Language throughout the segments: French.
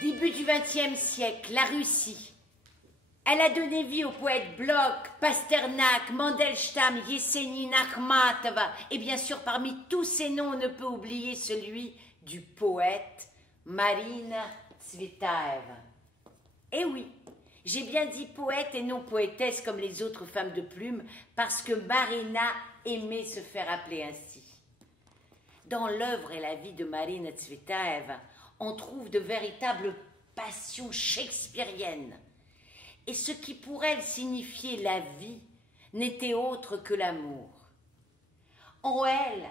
Début du XXe siècle, la Russie. Elle a donné vie aux poètes Bloch, Pasternak, Mandelstam, Yesenin, Akhmatova. Et bien sûr, parmi tous ces noms, on ne peut oublier celui du poète Marina Tsvetaeva. Eh oui, j'ai bien dit poète et non poétesse comme les autres femmes de plume, parce que Marina aimait se faire appeler ainsi. Dans l'œuvre et la vie de Marina Tsvetaeva, on trouve de véritables passions shakespeariennes. Et ce qui pour elle signifiait la vie n'était autre que l'amour. En elle,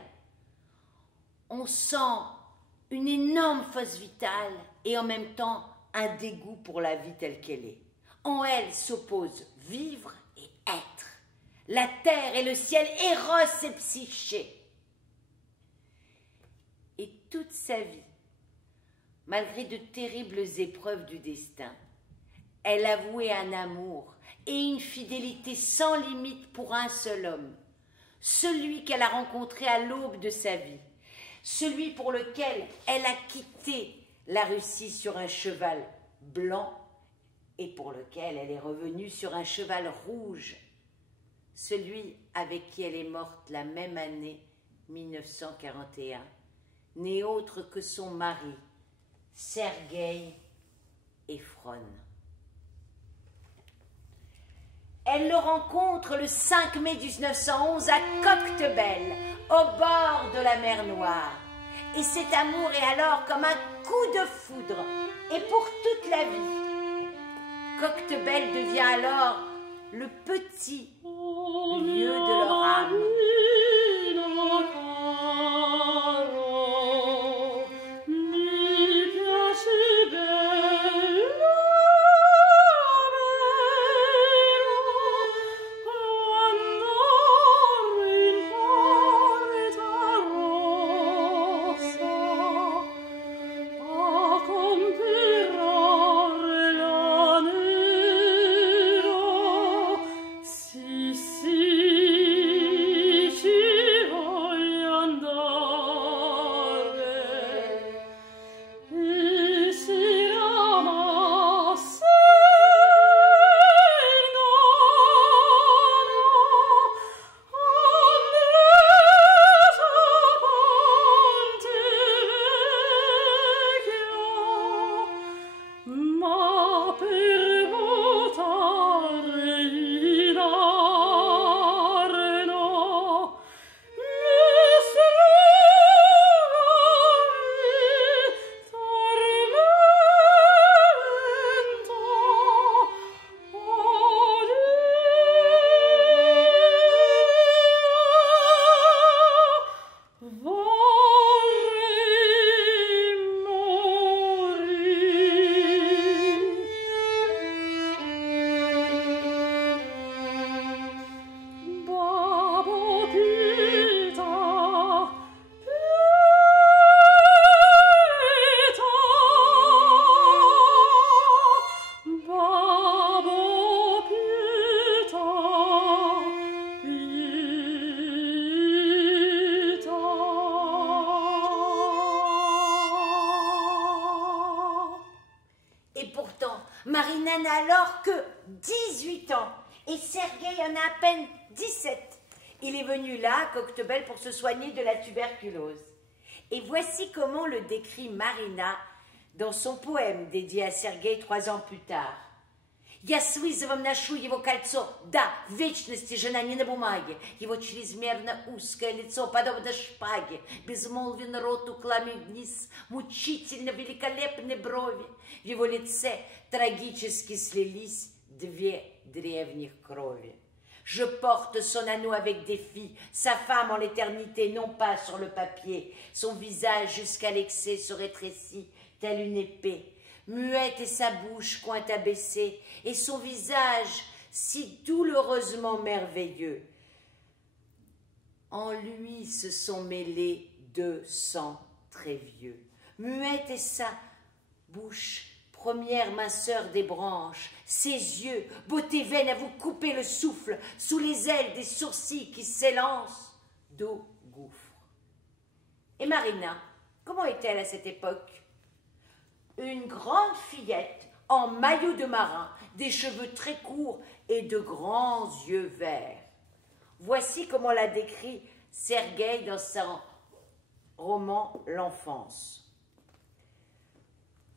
on sent une énorme force vitale et en même temps un dégoût pour la vie telle qu'elle est. En elle s'opposent vivre et être, la terre et le ciel, Eros et Psyché. Et toute sa vie, malgré de terribles épreuves du destin, elle avouait un amour et une fidélité sans limite pour un seul homme, celui qu'elle a rencontré à l'aube de sa vie, celui pour lequel elle a quitté la Russie sur un cheval blanc et pour lequel elle est revenue sur un cheval rouge, celui avec qui elle est morte la même année 1941, n'est autre que son mari, Sergueï Efron. Elle le rencontre le 5 mai 1911 à Koktebel, au bord de la mer Noire. Et cet amour est alors comme un coup de foudre, et pour toute la vie. Koktebel devient alors le petit lieu de leur âme. Marina n'a alors que 18 ans et Sergueï en a à peine 17. Il est venu là, à Koktebel, pour se soigner de la tuberculose. Et voici comment le décrit Marina dans son poème dédié à Sergueï 3 ans plus tard. Я с вызовом ношу его кольцо, да, в вечности жена не на бумаге. Его чрезмерно узкое лицо, подобно шпаге, безмолвен рот уклами вниз, мучительно великолепны брови. В его лице трагически слились две древних крови. Je porte son anneau avec défi, sa femme en l'éternité, non pas sur le papier. Son visage jusqu'à l'excès se rétrécit, telle une épée. Muette et sa bouche coin abaissée, et son visage si douloureusement merveilleux. En lui se sont mêlés 2 sangs très vieux. Muette et sa bouche, première minceur des branches, ses yeux, beauté vaine à vous couper le souffle, sous les ailes des sourcils qui s'élancent d'eau gouffre. Et Marina, comment est-elle à cette époque? une grande fillette en maillot de marin, des cheveux très courts et de grands yeux verts. Voici comment l'a décrit Sergueï dans son roman L'enfance.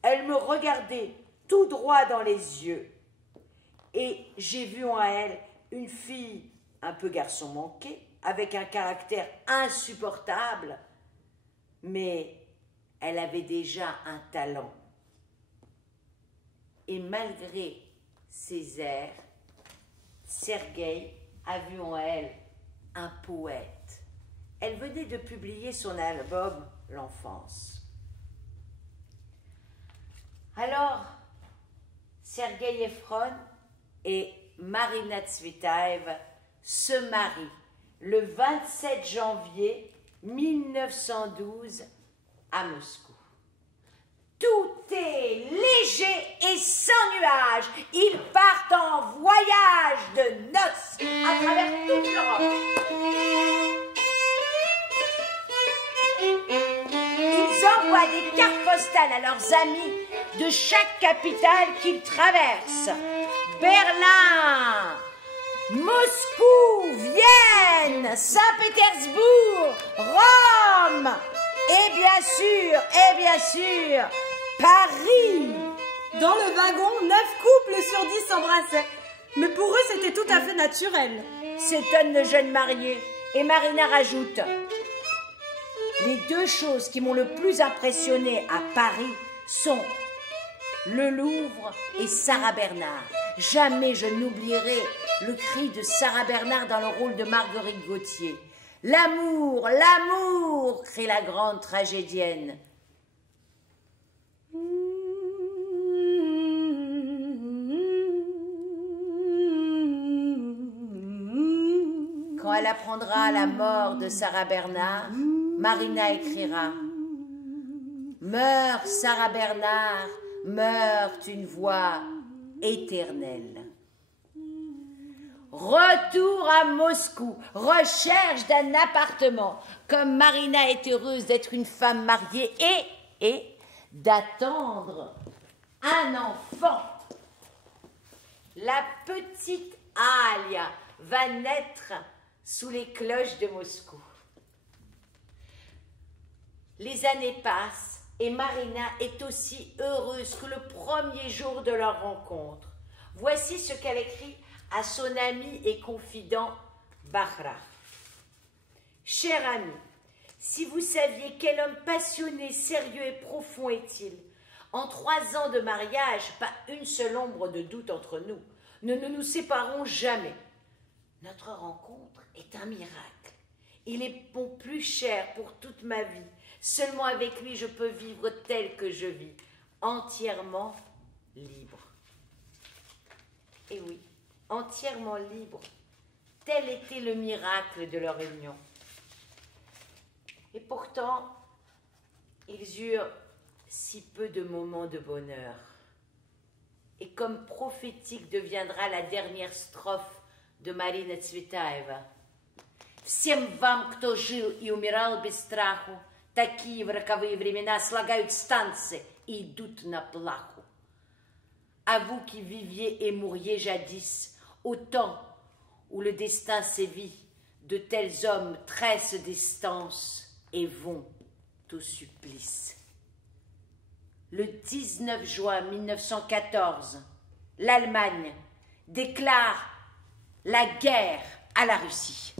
Elle me regardait tout droit dans les yeux et j'ai vu en elle une fille un peu garçon manqué, avec un caractère insupportable, mais elle avait déjà un talent. Et malgré ses airs, Sergueï a vu en elle un poète. Elle venait de publier son album L'enfance. Alors, Sergueï Efron et Marina Tsvetaeva se marient le 27 janvier 1912 à Moscou. Tout est léger et sans nuages. Ils partent en voyage de noces à travers toute l'Europe. Ils envoient des cartes postales à leurs amis de chaque capitale qu'ils traversent. Berlin, Moscou, Vienne, Saint-Pétersbourg, Rome et bien sûr, Paris. Dans le wagon, 9 couples sur 10 s'embrassaient. Mais pour eux, c'était tout à fait naturel. S'étonne le jeune marié. Et Marina rajoute: les deux choses qui m'ont le plus impressionné à Paris sont le Louvre et Sarah Bernard. Jamais je n'oublierai le cri de Sarah Bernard dans le rôle de Marguerite Gauthier. L'amour, l'amour, crie la grande tragédienne. Quand elle apprendra la mort de Sarah Bernard, Marina écrira: meurt Sarah Bernard, meurt une voix éternelle. Retour à Moscou, recherche d'un appartement. Comme Marina est heureuse d'être une femme mariée et d'attendre un enfant. La petite Alia va naître sous les cloches de Moscou. Les années passent et Marina est aussi heureuse que le premier jour de leur rencontre. Voici ce qu'elle écrit à son ami et confident Bahra. Cher ami, si vous saviez quel homme passionné, sérieux et profond est-il. En 3 ans de mariage, pas une seule ombre de doute entre nous. Nous ne nous séparons jamais. Notre rencontre est un miracle. Il est mon plus cher pour toute ma vie. Seulement avec lui, je peux vivre tel que je vis, entièrement libre. Et oui, entièrement libre. Tel était le miracle de leur union. Et pourtant, ils eurent si peu de moments de bonheur. Et comme prophétique deviendra la dernière strophe de Marina Tsvetaeva. Всем вам, кто жил и умирал без страху, такие в роковые времена слагают станцы и идут на плаху. À vous qui viviez et mouriez jadis, au temps où le destin sévit, de tels hommes tressent des stances et vont au supplice. Le 19 juin 1914, l'Allemagne déclare la guerre à la Russie.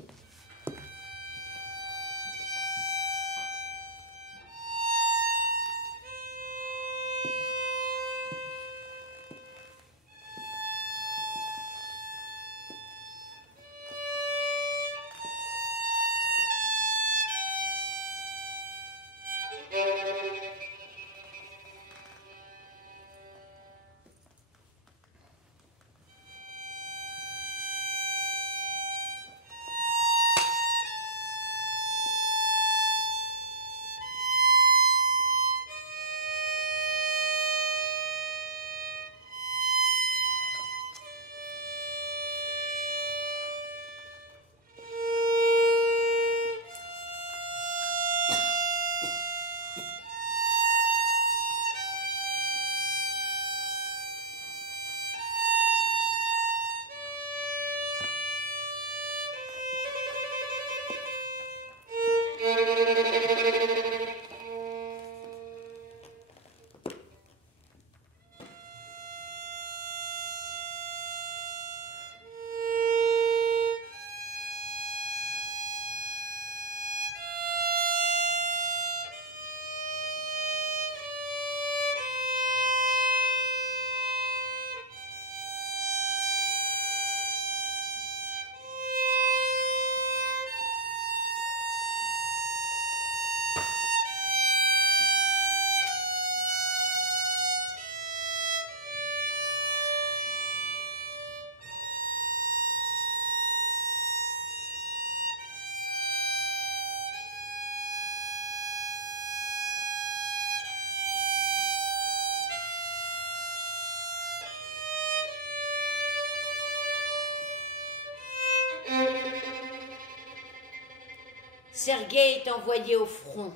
Sergueï est envoyé au front.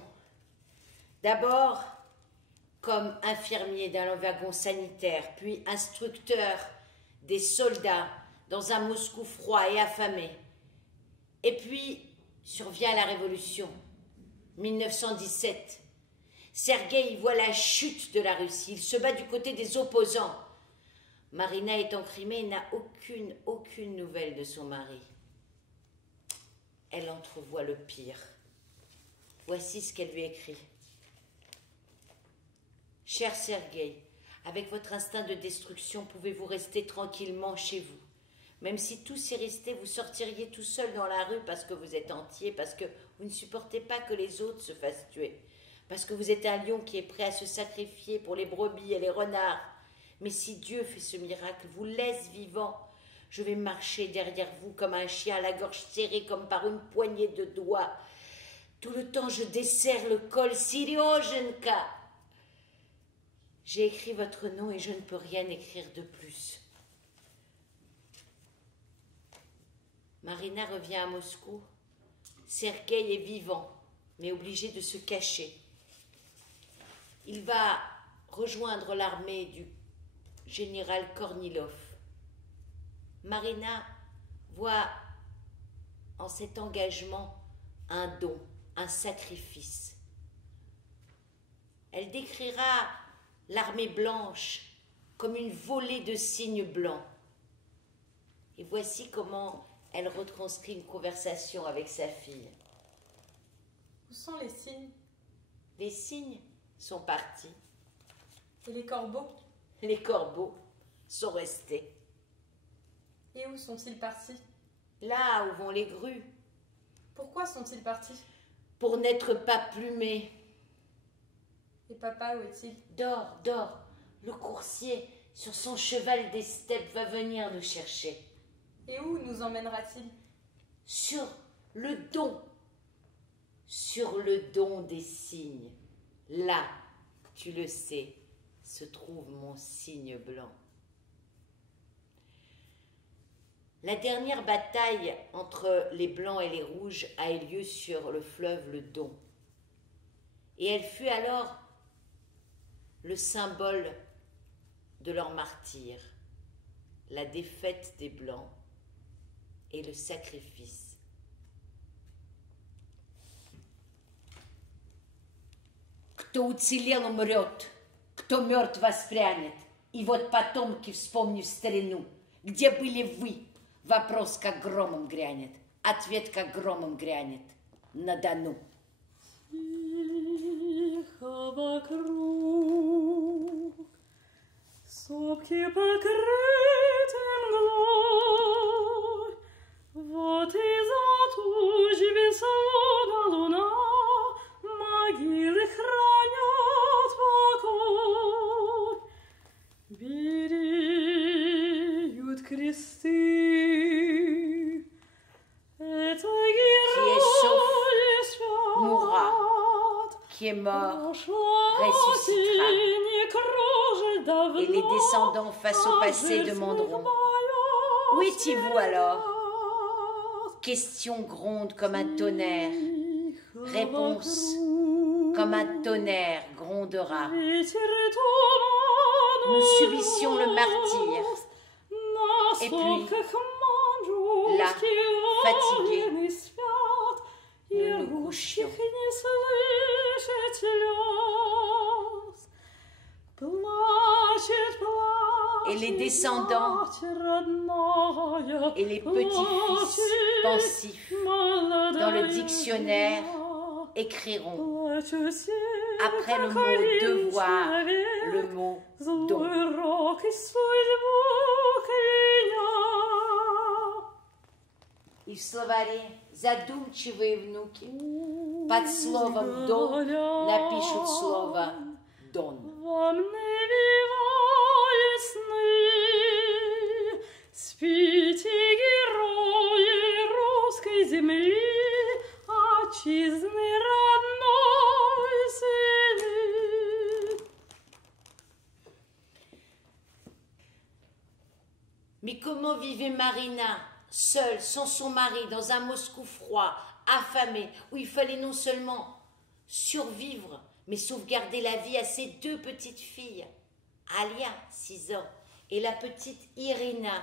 D'abord comme infirmier dans le wagon sanitaire, puis instructeur des soldats dans un Moscou froid et affamé. Et puis survient la Révolution, 1917. Sergueï voit la chute de la Russie. Il se bat du côté des opposants. Marina est en Crimée et n'a aucune nouvelle de son mari. Elle entrevoit le pire. Voici ce qu'elle lui écrit. Cher Sergueï, avec votre instinct de destruction, pouvez-vous rester tranquillement chez vous. Même si tout s'y restait, vous sortiriez tout seul dans la rue parce que vous êtes entier, parce que vous ne supportez pas que les autres se fassent tuer, parce que vous êtes un lion qui est prêt à se sacrifier pour les brebis et les renards. Mais si Dieu fait ce miracle, vous laisse vivant, je vais marcher derrière vous comme un chien, la gorge serrée comme par une poignée de doigts. Tout le temps, je desserre le col. Siriojenka. J'ai écrit votre nom et je ne peux rien écrire de plus. Marina revient à Moscou. Sergueï est vivant, mais obligé de se cacher. Il va rejoindre l'armée du général Kornilov. Marina voit en cet engagement un don, un sacrifice. Elle décrira l'armée blanche comme une volée de cygnes blancs. Et voici comment elle retranscrit une conversation avec sa fille. Où sont les cygnes? Les cygnes sont partis. Et les corbeaux? Les corbeaux sont restés. Et où sont-ils partis? Là où vont les grues. Pourquoi sont-ils partis? Pour n'être pas plumés. Et papa, où est-il? Dors, dors. Le coursier, sur son cheval des steppes, va venir nous chercher. Et où nous emmènera-t-il? Sur le don des cygnes. Là, tu le sais, se trouve mon cygne blanc. La dernière bataille entre les Blancs et les Rouges a eu lieu sur le fleuve le Don. Et elle fut alors le symbole de leur martyre, la défaite des Blancs et le sacrifice. Кто уцелел, умрет, кто мертв, воспрянет. И вот потомки вспомнив старину. Где были вы? Вопрос как громом грянет, ответ как громом грянет на Дону. Тихо вокруг, сопки покрыты мглой, вот и затужье безлунная луна, могилы хранят покой, береют кресты. Qui est mort, ressuscitera. Et les descendants face au passé demanderont: où étiez-vous alors? Question gronde comme un tonnerre. Réponse comme un tonnerre grondera. Nous subissions le martyre. Et puis, là, fatigués, nous nous couchions. Et les descendants et les petits-fils pensifs dans le dictionnaire écriront après le mot devoir le mot don. И в словаре задумчивые внуки под словом «дон» напишут слово «дон». Вам навевая сны, спите, герои русской земли, отчизны родной сыны. Mais comment vivait Marina, seule, sans son mari, dans un Moscou froid, affamée, où il fallait non seulement survivre, mais sauvegarder la vie à ses deux petites filles, Alia, 6 ans, et la petite Irina,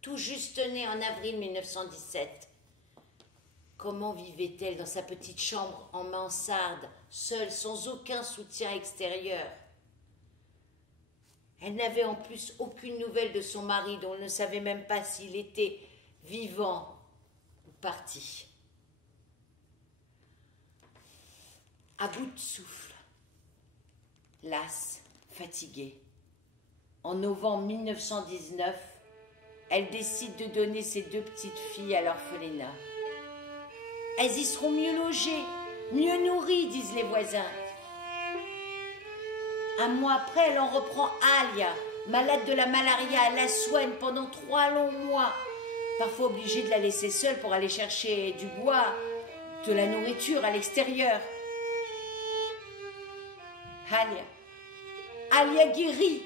tout juste née en avril 1917. Comment vivait-elle dans sa petite chambre en mansarde, seule, sans aucun soutien extérieur? Elle n'avait en plus aucune nouvelle de son mari, dont elle ne savait même pas s'il était vivant ou parti. À bout de souffle, lasse, fatiguée, en novembre 1919, elle décide de donner ses deux petites filles à l'orphelinat. Elles y seront mieux logées, mieux nourries, disent les voisins. Un mois après, elle en reprend Alia, malade de la malaria. Elle la soigne pendant 3 longs mois. Parfois obligée de la laisser seule pour aller chercher du bois, de la nourriture à l'extérieur. Alia guérit.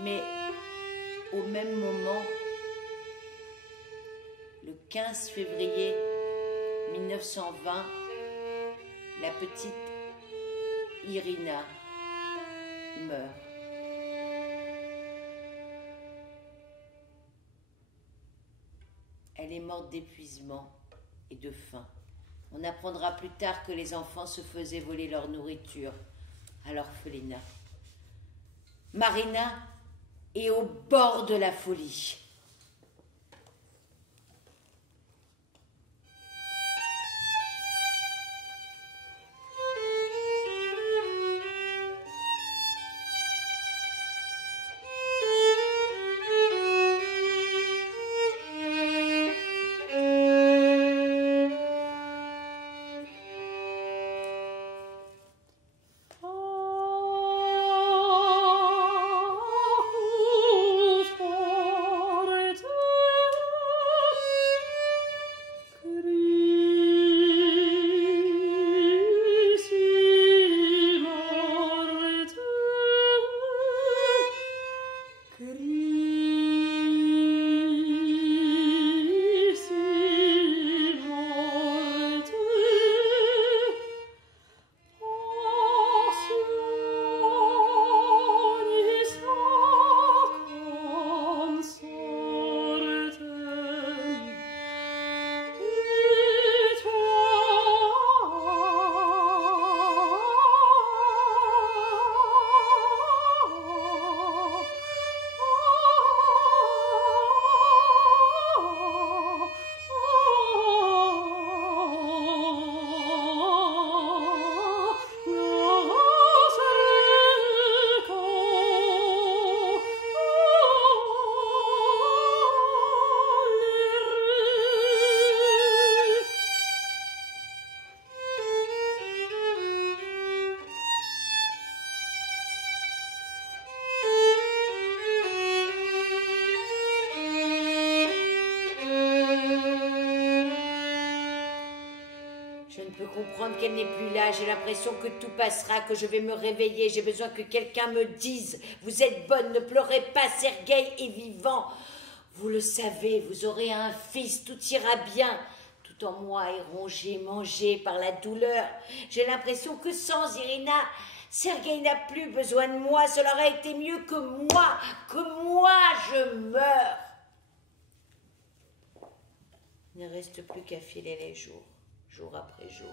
Mais au même moment, le 15 février 1920, la petite Irina meurt. Elle est morte d'épuisement et de faim. On apprendra plus tard que les enfants se faisaient voler leur nourriture à l'orphelinat. Marina est au bord de la folie. Comprendre qu'elle n'est plus là, j'ai l'impression que tout passera, que je vais me réveiller, j'ai besoin que quelqu'un me dise « Vous êtes bonne, ne pleurez pas, Sergueï est vivant. Vous le savez, vous aurez un fils, tout ira bien. » Tout en moi est rongé, mangé par la douleur. J'ai l'impression que sans Irina, Sergueï n'a plus besoin de moi, cela aurait été mieux que moi je meurs. Il ne reste plus qu'à filer les jours, jour après jour.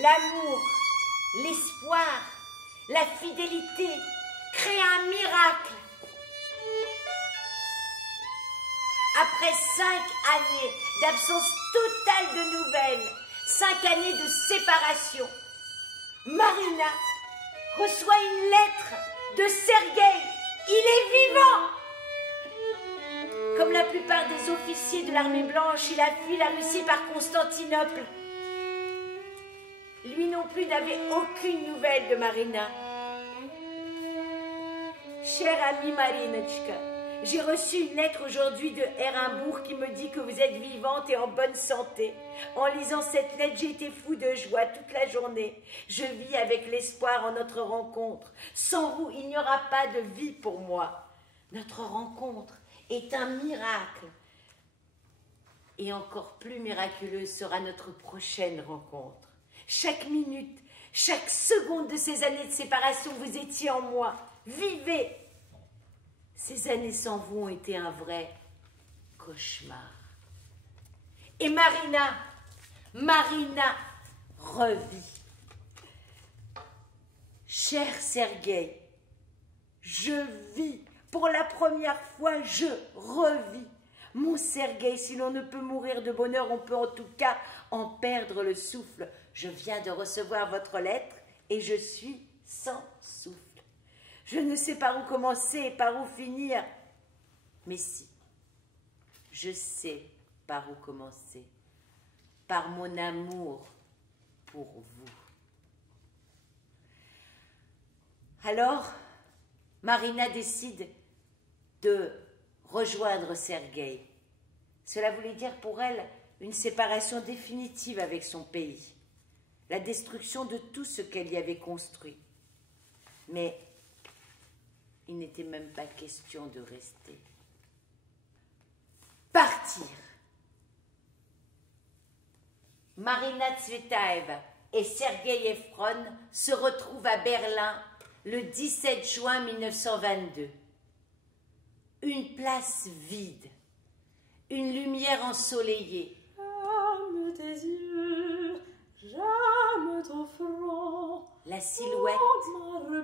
L'amour, l'espoir la fidélité, créer un miracle. Après 5 années d'absence totale de nouvelles, 5 années de séparation, Marina reçoit une lettre de Sergueï. Il est vivant! Comme la plupart des officiers de l'armée blanche, il a fui la Russie par Constantinople. Lui non plus n'avait aucune nouvelle de Marina. Chère amie Marinочка, j'ai reçu une lettre aujourd'hui de Hérenbourg qui me dit que vous êtes vivante et en bonne santé. En lisant cette lettre, j'ai été fou de joie toute la journée. Je vis avec l'espoir en notre rencontre. Sans vous, il n'y aura pas de vie pour moi. Notre rencontre est un miracle. Et encore plus miraculeuse sera notre prochaine rencontre. Chaque minute, chaque seconde de ces années de séparation, vous étiez en moi. Vivez! Ces années sans vous ont été un vrai cauchemar. Et Marina revit. Cher Sergueï, je vis. Pour la première fois, je revis. Mon Sergueï, si l'on ne peut mourir de bonheur, on peut en tout cas en perdre le souffle. Je viens de recevoir votre lettre et je suis sans souffle. Je ne sais par où commencer et par où finir. Mais si, je sais par où commencer. Par mon amour pour vous. Alors, Marina décide de rejoindre Sergueï. Cela voulait dire pour elle une séparation définitive avec son pays, la destruction de tout ce qu'elle y avait construit. Mais il n'était même pas question de rester. Partir. Marina Tsvetaeva et Sergueï Efron se retrouvent à Berlin le 17 juin 1922. Une place vide, une lumière ensoleillée. J'aime tes yeux, j'aime ton front. La silhouette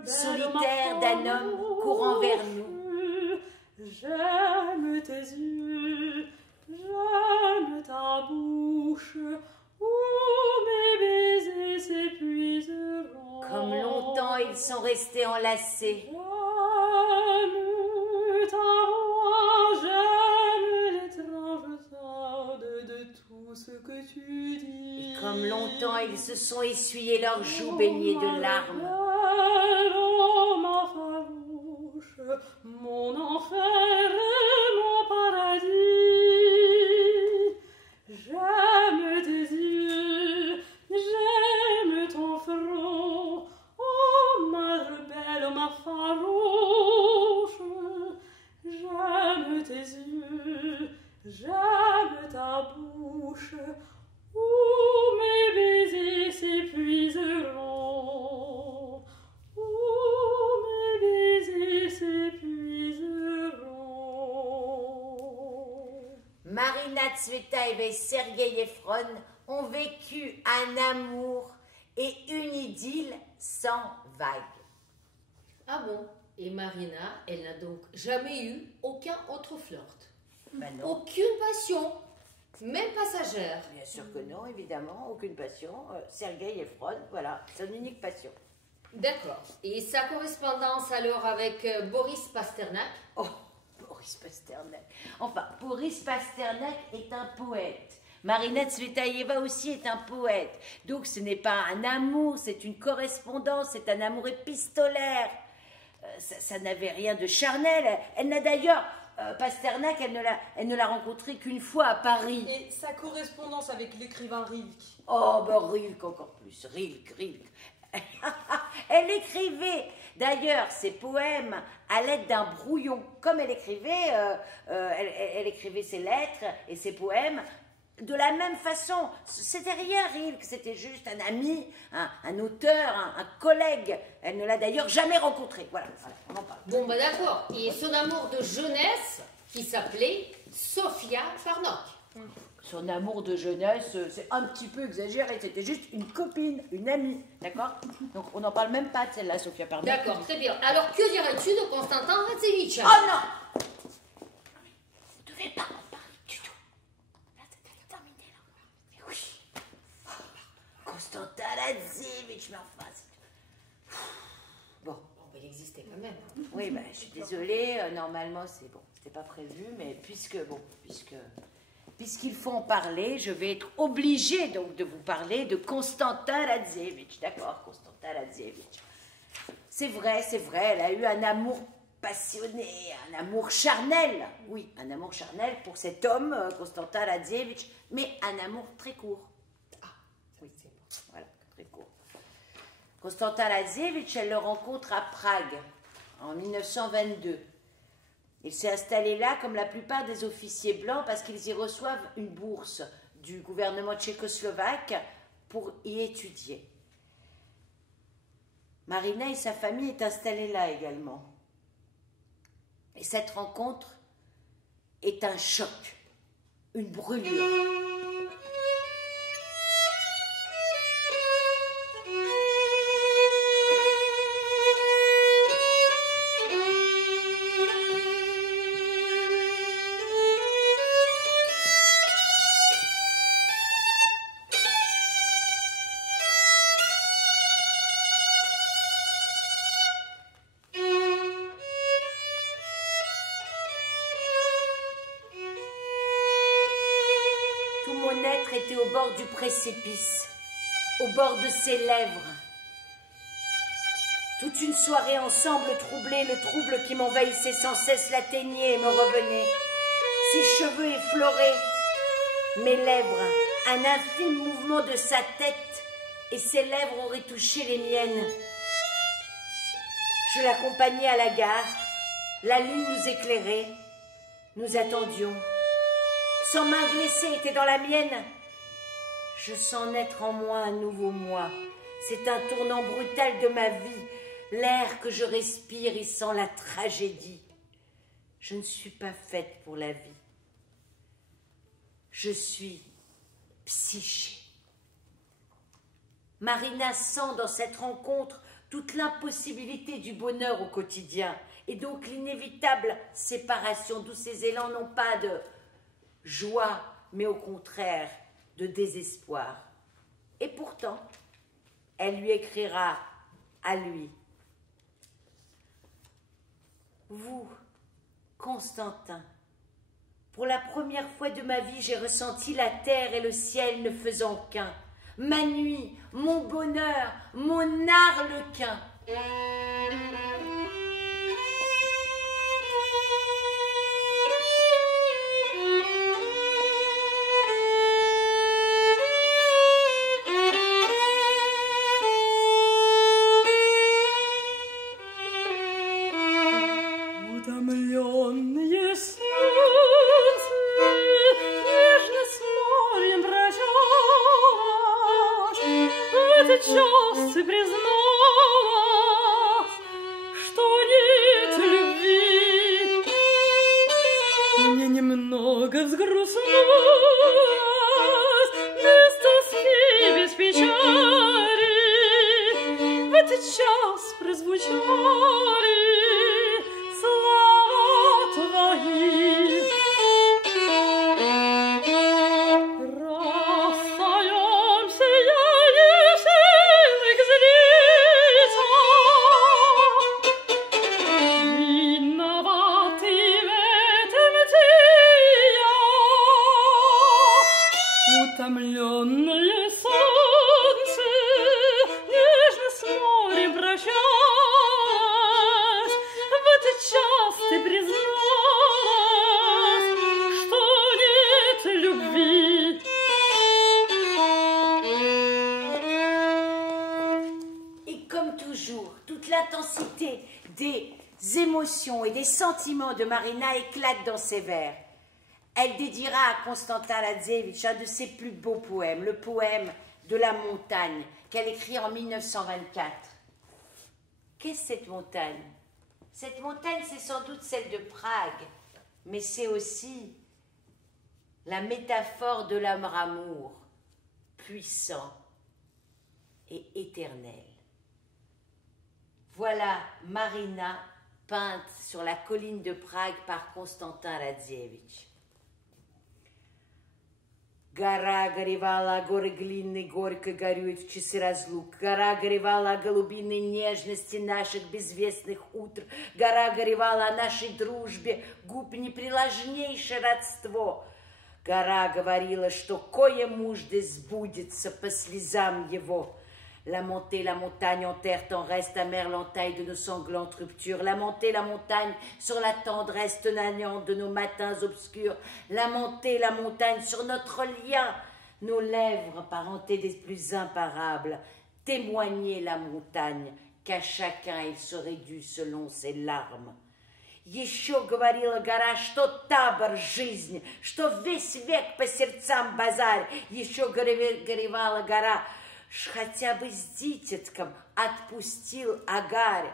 solitaire d'un homme courant vers nous. J'aime tes yeux, j'aime ta bouche, où mes baisers s'épuiseront. Comme longtemps ils sont restés enlacés. J'aime ta voix, j'aime l'étrange sonde de tout ce que tu dis. Et comme longtemps ils se sont essuyés leurs joues baignées de larmes. Oh, ma farouche, mon enfer et mon paradis. J'aime tes yeux, j'aime ton front. Oh, ma rebelle, oh, ma farouche. J'aime tes yeux, j'aime ta bouche. Où mes baisers s'épuiseront, où mes baisers s'épuiseront. Marina Tsvetaeva et Sergueï Efron ont vécu un amour et une idylle sans vague. Ah bon? Et Marina, elle n'a donc jamais eu aucun autre flirt? Ben non. Aucune passion? Même passagère? Bien sûr que non, évidemment, aucune passion. Sergueï Efron, voilà, son unique passion. D'accord. Et sa correspondance alors avec Boris Pasternak? Oh, Boris Pasternak. Enfin, Boris Pasternak est un poète. Marina Tsvetaeva aussi est un poète. Donc ce n'est pas un amour, c'est une correspondance, c'est un amour épistolaire. Ça n'avait rien de charnel. Elle n'a d'ailleurs... Pasternak, elle ne l'a rencontré qu'une fois à Paris. Et sa correspondance avec l'écrivain Rilke? Oh, ben Rilke encore plus, Rilke. Elle écrivait d'ailleurs ses poèmes à l'aide d'un brouillon. Comme elle écrivait, elle écrivait ses lettres et ses poèmes de la même façon. C'était rien, Rilke, c'était juste un ami, un auteur, un collègue. Elle ne l'a d'ailleurs jamais rencontré. Voilà, on en parle. Bon, bah d'accord. Et son amour de jeunesse, qui s'appelait Sofia Farnok. son amour de jeunesse, c'est un petit peu exagéré. C'était juste une copine, une amie, d'accord? Donc on n'en parle même pas de celle-là, Sofia, pardon. D'accord, très bien. Alors, que dirais-tu de Constantin Radzevitch? Oh non! Vous ne devez pas en parler du tout. Là, c'est terminé, là. Mais oui. Constantin Radzevitch, mais enfin... Bon. Il existait quand même. Oui, bah, je suis désolée, normalement c'est bon, c'était pas prévu, mais puisqu'il faut en parler, je vais être obligée donc de vous parler de Constantin Radzevitch, d'accord, Constantin Radzevitch. C'est vrai, elle a eu un amour passionné, un amour charnel, oui, un amour charnel pour cet homme, Constantin Radzevitch, mais un amour très court. Ah, oui, c'est bon. Voilà, très court. Constantin Radzevitch, elle le rencontre à Prague en 1922. Il s'est installé là comme la plupart des officiers blancs parce qu'ils y reçoivent une bourse du gouvernement tchécoslovaque pour y étudier. Marina et sa famille est installée là également. Et cette rencontre est un choc, une brûlure. Était au bord du précipice, au bord de ses lèvres. Toute une soirée ensemble troublée, le trouble qui m'envahissait sans cesse l'atteignait et me revenait. Ses cheveux effleurés, mes lèvres, un infime mouvement de sa tête, et ses lèvres auraient touché les miennes. Je l'accompagnais à la gare, la lune nous éclairait, nous attendions. Son main glacée était dans la mienne. Je sens naître en moi un nouveau moi. C'est un tournant brutal de ma vie. L'air que je respire y sent la tragédie. Je ne suis pas faite pour la vie. Je suis Psyché. Marina sent dans cette rencontre toute l'impossibilité du bonheur au quotidien et donc l'inévitable séparation d'où ces élans n'ont pas de joie, mais au contraire de désespoir. Et pourtant, elle lui écrira à lui. Vous, Constantin, pour la première fois de ma vie, j'ai ressenti la terre et le ciel ne faisant qu'un. Ma nuit, mon bonheur, mon arlequin. Et des sentiments de Marina éclatent dans ses vers. Elle dédiera à Constantin Radzevitch un de ses plus beaux poèmes, le poème de la montagne, qu'elle écrit en 1924. Qu'est-ce cette montagne? Cette montagne, c'est sans doute celle de Prague, mais c'est aussi la métaphore de l'amour, puissant et éternel. Voilà Marina, peinte sur la colline de Prague par Konstantin Radzievitch. Гора горевала, горы глины, горько горюет в часы разлук. Гора горевала о голубиной нежности наших безвестных утр. Гора горевала о нашей дружбе, губ неприложнейшее родство. Гора говорила, что кое мужды сбудется по слезам его. La montée, la montagne enterre en reste amère l'entaille de nos sanglantes ruptures. La montée, la montagne sur la tendresse tenagnante de nos matins obscurs. La montée, la montagne sur notre lien, nos lèvres parentés des plus imparables. Témoigner la montagne, qu'à chacun il serait dû selon ses larmes. Еще говорила гора, что табор жизнь, что весь век по сердцам базарь. Еще горевала гора, хотя бы с дитятком отпустил агарь.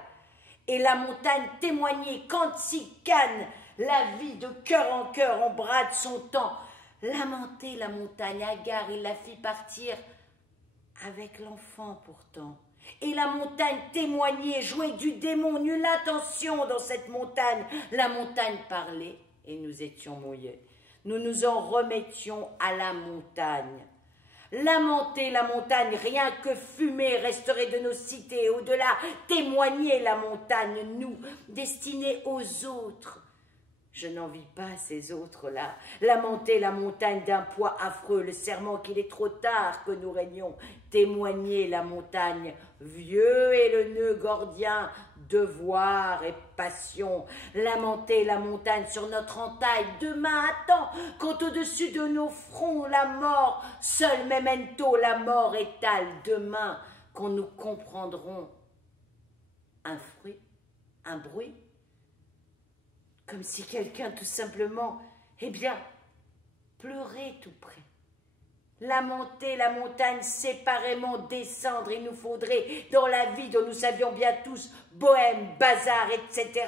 Et la montagne témoignait qu'Anticane, la vie de cœur en cœur, en brade son temps. Lamentait la montagne, Agar, il la fit partir avec l'enfant pourtant. Et la montagne témoignait, jouait du démon, nulle intention dans cette montagne. La montagne parlait et nous étions mouillés. Nous nous en remettions à la montagne. Lamenter la montagne, rien que fumée resterait de nos cités. Au-delà, témoigner la montagne, nous, destinés aux autres. Je n'envie pas ces autres-là. Lamenter la montagne d'un poids affreux, le serment qu'il est trop tard que nous régnons. Témoigner la montagne, vieux et le nœud gordien, devoir et passion. Lamenter la montagne sur notre entaille, demain attend, quand au-dessus de nos fronts la mort, seul memento, la mort étale, demain, quand nous comprendrons un fruit, un bruit, comme si quelqu'un tout simplement, eh bien, pleurait tout près. Lamenter la montagne séparément, descendre, il nous faudrait, dans la vie dont nous savions bien tous, bohème, bazar, etc.,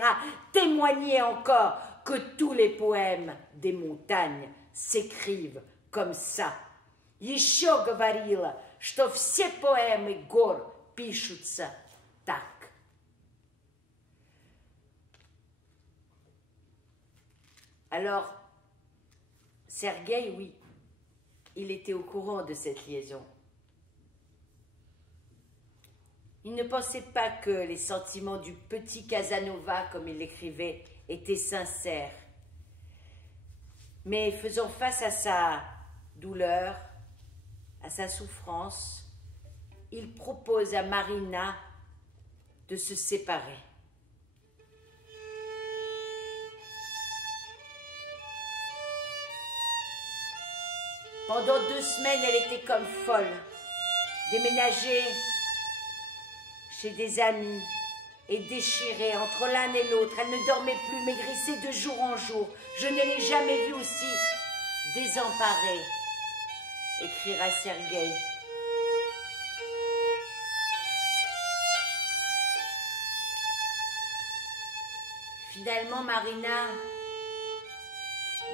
témoigner encore que tous les poèmes des montagnes s'écrivent comme ça. Еще говорила, что все поэмы гор пишутся так. Alors, Sergueï, oui, il était au courant de cette liaison. Il ne pensait pas que les sentiments du petit Casanova, comme il l'écrivait, étaient sincères. Mais faisant face à sa douleur, à sa souffrance, il propose à Marina de se séparer. Pendant 2 semaines, elle était comme folle, déménagée chez des amis et déchirée entre l'un et l'autre. Elle ne dormait plus, maigrissait de jour en jour. Je ne l'ai jamais vue aussi désemparée, écrira Sergueï. Finalement, Marina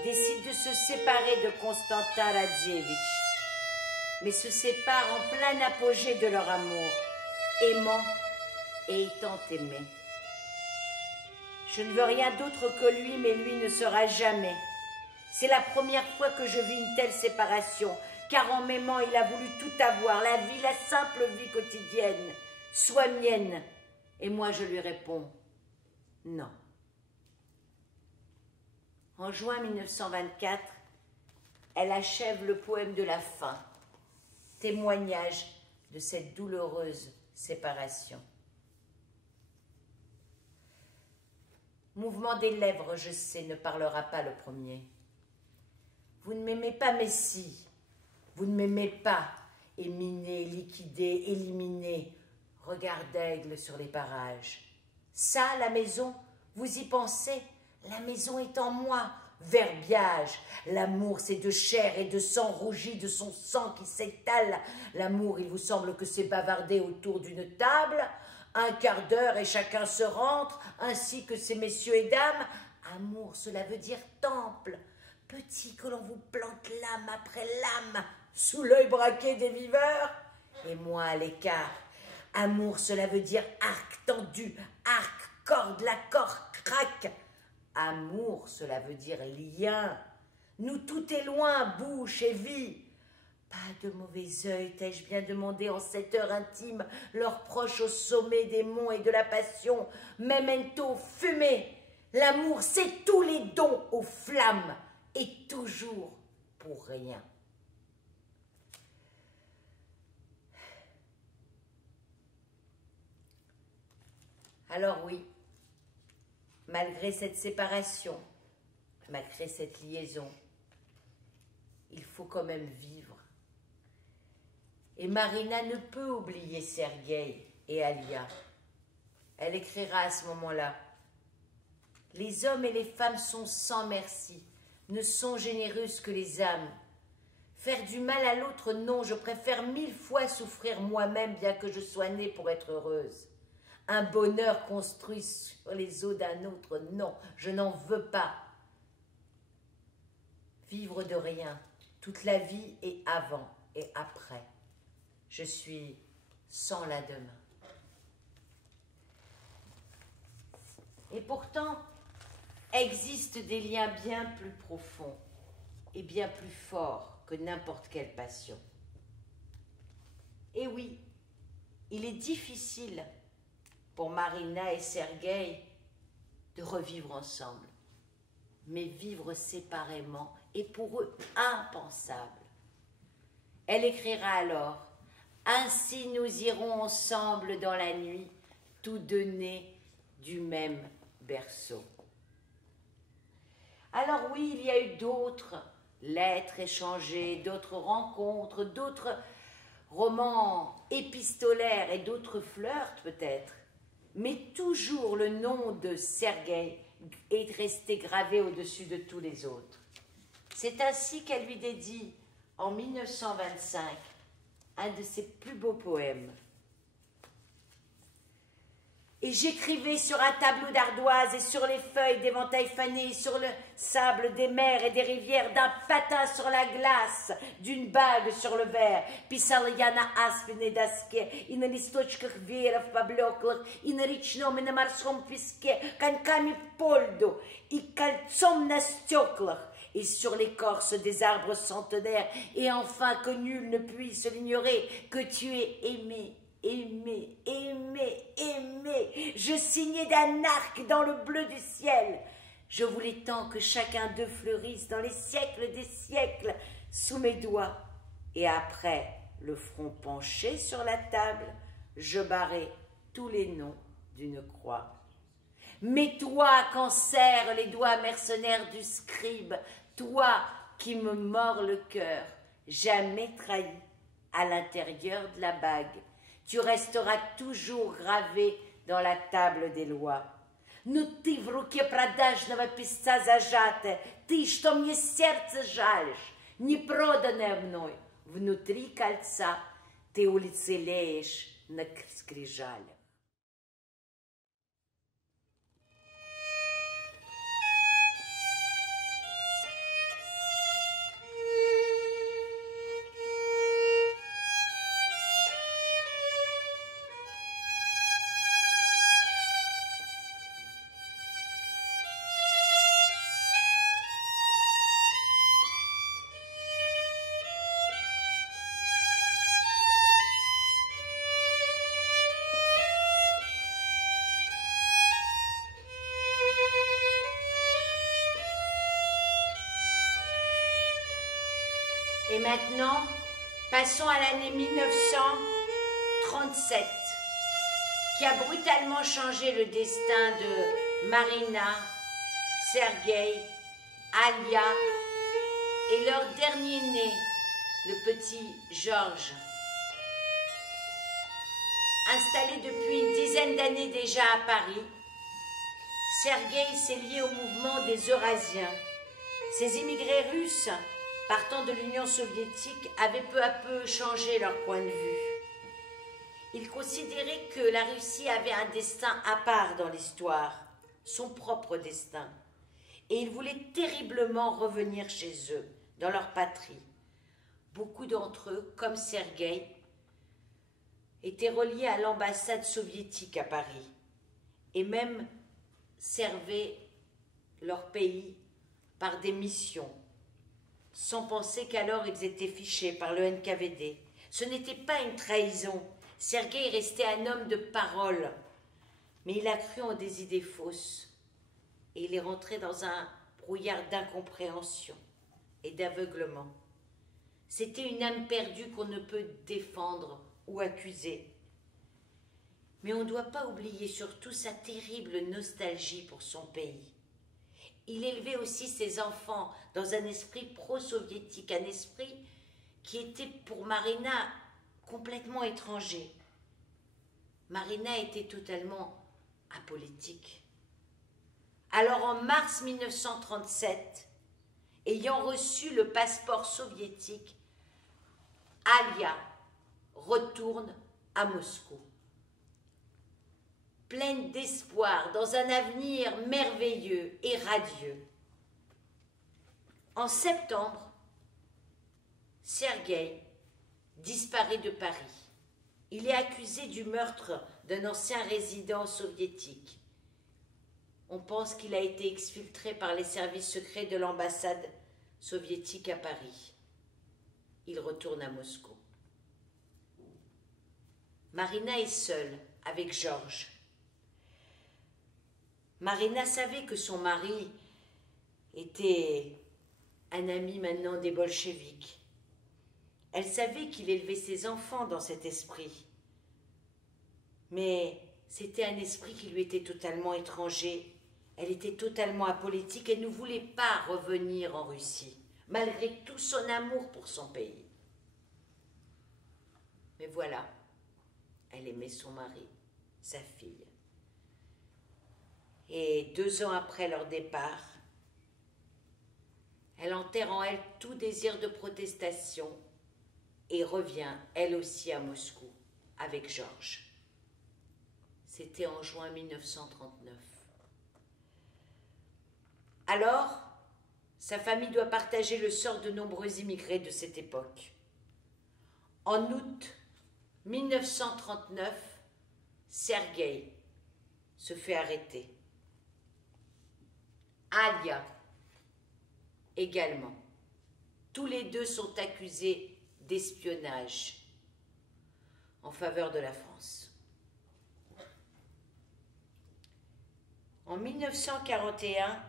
décide de se séparer de Konstantin Radzievitch, mais se sépare en plein apogée de leur amour, aimant et étant aimé. Je ne veux rien d'autre que lui, mais lui ne sera jamais. C'est la première fois que je vis une telle séparation, car en m'aimant, il a voulu tout avoir, la vie, la simple vie quotidienne, soit mienne. Et moi, je lui réponds, non. En juin 1924, elle achève le poème de la fin, témoignage de cette douloureuse séparation. Mouvement des lèvres, je sais, ne parlera pas le premier. Vous ne m'aimez pas, mais si. Vous ne m'aimez pas, éminé, liquidé, éliminé, regard d'aigle sur les parages. Ça, la maison, vous y pensez? La maison est en moi, verbiage. L'amour, c'est de chair et de sang rougi, de son sang qui s'étale. L'amour, il vous semble que c'est bavarder autour d'une table, 1/4 d'heure et chacun se rentre, ainsi que ces messieurs et dames. Amour, cela veut dire temple. petit que l'on vous plante lame après lame sous l'œil braqué des viveurs, et moi à l'écart. Amour, cela veut dire arc tendu, arc, corde, la corde craque. Amour, cela veut dire lien. Nous tout est loin, bouche et vie. Pas de mauvais œil, t'ai-je bien demandé en cette heure intime, leurs proches au sommet des monts et de la passion, memento, fumée. L'amour, c'est tous les dons aux flammes, et toujours pour rien. Alors oui, malgré cette séparation, malgré cette liaison, il faut quand même vivre. Et Marina ne peut oublier Sergueï et Alia. Elle écrira à ce moment-là: les hommes et les femmes sont sans merci, ne sont généreuses que les âmes. Faire du mal à l'autre, non, je préfère 1000 fois souffrir moi-même, bien que je sois née pour être heureuse. Un bonheur construit sur les os d'un autre, non, je n'en veux pas. Vivre de rien, toute la vie est avant et après. Je suis sans la demain. Et pourtant, existent des liens bien plus profonds et bien plus forts que n'importe quelle passion. Et oui, il est difficile pour Marina et Sergueï de revivre ensemble. Mais vivre séparément est pour eux impensable. Elle écrira alors: ainsi nous irons ensemble dans la nuit, tous deux nés du même berceau. Alors oui, il y a eu d'autres lettres échangées, d'autres rencontres, d'autres romans épistolaires et d'autres flirts peut-être. Mais toujours le nom de Sergueï est resté gravé au-dessus de tous les autres. C'est ainsi qu'elle lui dédie, en 1925, un de ses plus beaux poèmes. Et j'écrivais sur un tableau d'ardoise et sur les feuilles d'éventail fané, sur le sable des mers et des rivières, d'un patin sur la glace, d'une bague sur le verre. Писала я на аспидной доске и на листочках вееров поблеклых, и на речном, и на морском песке, коньками по льду и кольцом на стеклах. Et sur l'écorce des arbres centenaires, et enfin que nul ne puisse l'ignorer, que tu es aimé, aimé, aimé, aimé. Je signais d'un arc dans le bleu du ciel. Je voulais tant que chacun d'eux fleurisse dans les siècles des siècles sous mes doigts. Et après, le front penché sur la table, je barrais tous les noms d'une croix. Mais toi qu'en serrent les doigts mercenaires du scribe, toi qui me mords le cœur, jamais trahi à l'intérieur de la bague, tu resteras toujours gravé dans la table des lois. Но ты в руке продажного писца зажатая, ты, что мне сердце жалишь, не проданное мной, внутри кольца ты улицелеешь на скрижалях. Et maintenant, passons à l'année 1937, qui a brutalement changé le destin de Marina, Sergueï, Alia et leur dernier né, le petit Georges. Installé depuis une dizaine d'années déjà à Paris, Sergueï s'est lié au mouvement des Eurasiens. Ces immigrés russes, partant de l'Union soviétique, avaient peu à peu changé leur point de vue. Ils considéraient que la Russie avait un destin à part dans l'histoire, son propre destin. et ils voulaient terriblement revenir chez eux, dans leur patrie. Beaucoup d'entre eux, comme Sergueï, étaient reliés à l'ambassade soviétique à Paris et même servaient leur pays par des missions, sans penser qu'alors ils étaient fichés par le NKVD. Ce n'était pas une trahison. Sergueï restait un homme de parole, mais il a cru en des idées fausses et il est rentré dans un brouillard d'incompréhension et d'aveuglement. C'était une âme perdue qu'on ne peut défendre ou accuser. Mais on ne doit pas oublier surtout sa terrible nostalgie pour son pays. Il élevait aussi ses enfants dans un esprit pro-soviétique, un esprit qui était pour Marina complètement étranger. Marina était totalement apolitique. Alors en mars 1937, ayant reçu le passeport soviétique, Alia retourne à Moscou. Pleine d'espoir dans un avenir merveilleux et radieux. En septembre, Sergueï disparaît de Paris. Il est accusé du meurtre d'un ancien résident soviétique. On pense qu'il a été exfiltré par les services secrets de l'ambassade soviétique à Paris. Il retourne à Moscou. Marina est seule avec Georges. Marina savait que son mari était un ami maintenant des bolcheviks. Elle savait qu'il élevait ses enfants dans cet esprit. Mais c'était un esprit qui lui était totalement étranger. Elle était totalement apolitique et ne voulait pas revenir en Russie, malgré tout son amour pour son pays. Mais voilà, elle aimait son mari, sa fille. Et 2 ans après leur départ, elle enterre en elle tout désir de protestation et revient, elle aussi, à Moscou, avec Georges. C'était en juin 1939. Alors, sa famille doit partager le sort de nombreux immigrés de cette époque. En août 1939, Sergueï se fait arrêter. Alia également. Tous les deux sont accusés d'espionnage en faveur de la France. En 1941,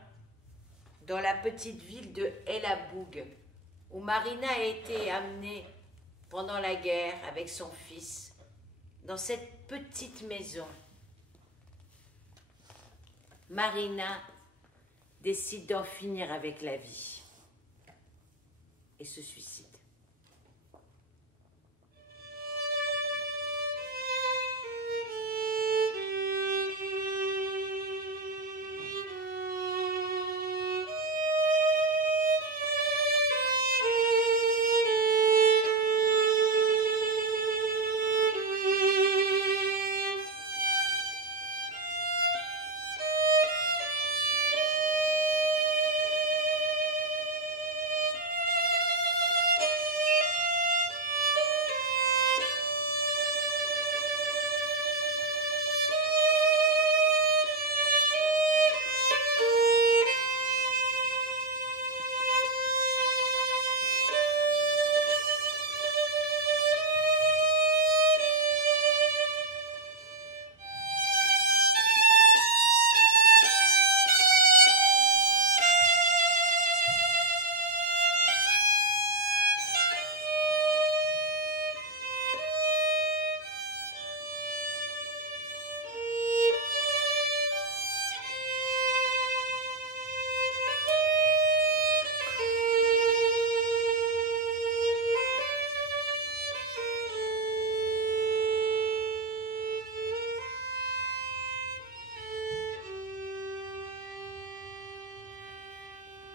dans la petite ville de El Aboug, où Marina a été amenée pendant la guerre avec son fils, dans cette petite maison, Marina décide d'en finir avec la vie et se suicide.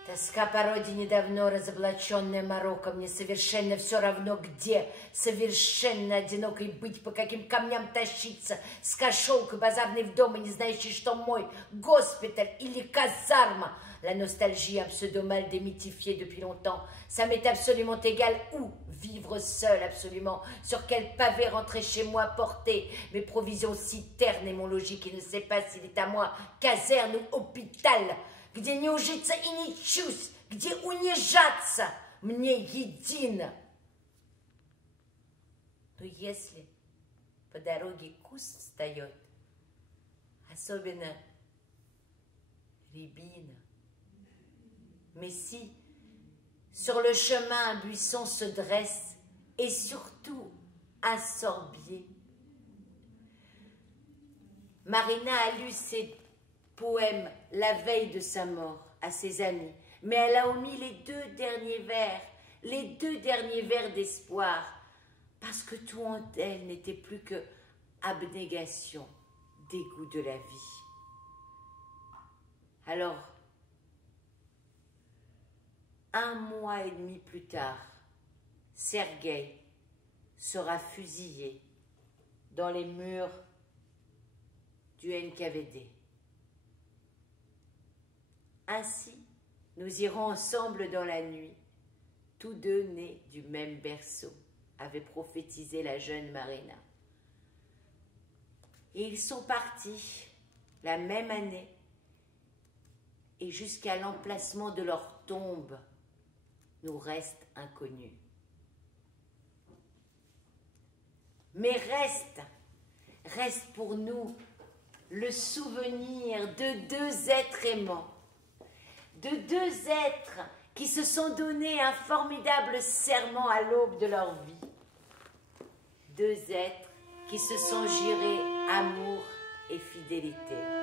Тоска по родине давно разоблаченная мороком, мне совершенно все равно где, совершенно одинокой быть, по каким камням тащиться, с кошелкой базарной в дом и не знающий, что мой госпиталь или казарма. La nostalgie, un pseudo mal démythifié depuis longtemps. Ça m'est absolument égal où vivre seul, absolument. Sur quel pavé rentrer chez moi, porter mes provisions si ternes et mon logis qui ne sait pas s'il est à moi, caserne ou hôpital. Gdzie nie użyca i nie cius, gdzie uniżаться, mnie един. Но если по дороге куст встает, особенно рябина, mais si sur le chemin un buisson se dresse et surtout un sorbier. Marina a lu ses poèmes la veille de sa mort à ses amis, mais elle a omis les deux derniers vers d'espoir, parce que tout en elle n'était plus que abnégation, dégoût de la vie. Alors, 1 mois et demi plus tard, Sergueï sera fusillé dans les murs du NKVD. Ainsi, nous irons ensemble dans la nuit, tous deux nés du même berceau, avait prophétisé la jeune Marina. Et ils sont partis la même année, et jusqu'à l'emplacement de leur tombe nous reste inconnu. Mais reste pour nous le souvenir de deux êtres aimants, de deux êtres qui se sont donné un formidable serment à l'aube de leur vie. Deux êtres qui se sont jurés amour et fidélité.